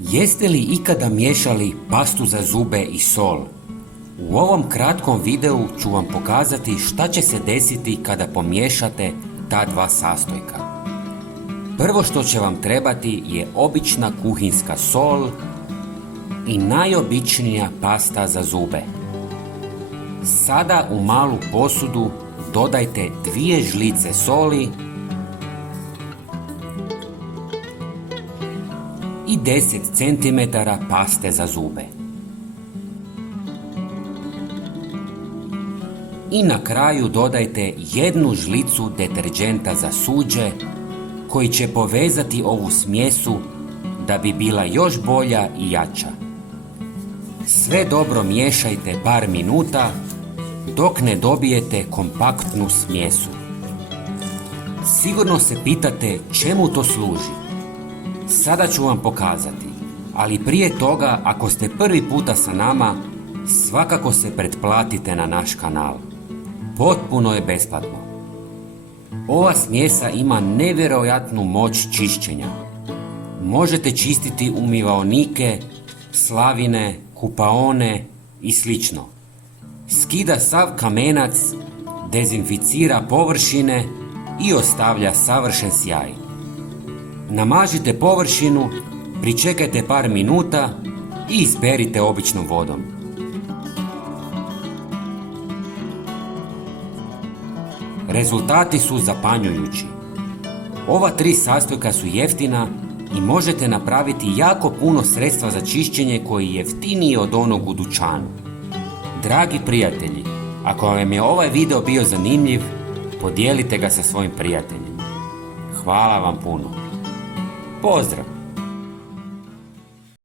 Jeste li ikada miješali pastu za zube i sol? U ovom kratkom videu ću vam pokazati šta će se desiti kada pomiješate ta dva sastojka. Prvo što će vam trebati je obična kuhinska sol i najobičnija pasta za zube. Sada u malu posudu dodajte 2 žlice soli i 10 cm paste za zube. I na kraju dodajte 1 žlicu deterdženta za suđe koji će povezati ovu smjesu da bi bila još bolja i jača. Sve dobro miješajte par minuta dok ne dobijete kompaktnu smjesu. Sigurno se pitate čemu to služi. Sada ću vam pokazati, ali prije toga, ako ste prvi puta sa nama, svakako se pretplatite na naš kanal. Potpuno je besplatno. Ova smjesa ima nevjerojatnu moć čišćenja. Možete čistiti umivaonike, slavine, kupaone i slično. Skida sav kamenac, dezinficira površine i ostavlja savršen sjaj. Namažite površinu, pričekajte par minuta i isperite običnom vodom. Rezultati su zapanjujući. Ova 3 sastojka su jeftina i možete napraviti jako puno sredstva za čišćenje koji je jeftiniji od onog u dućanu. Dragi prijatelji, ako vam je ovaj video bio zanimljiv, podijelite ga sa svojim prijateljima. Hvala vam puno. Pozdrav!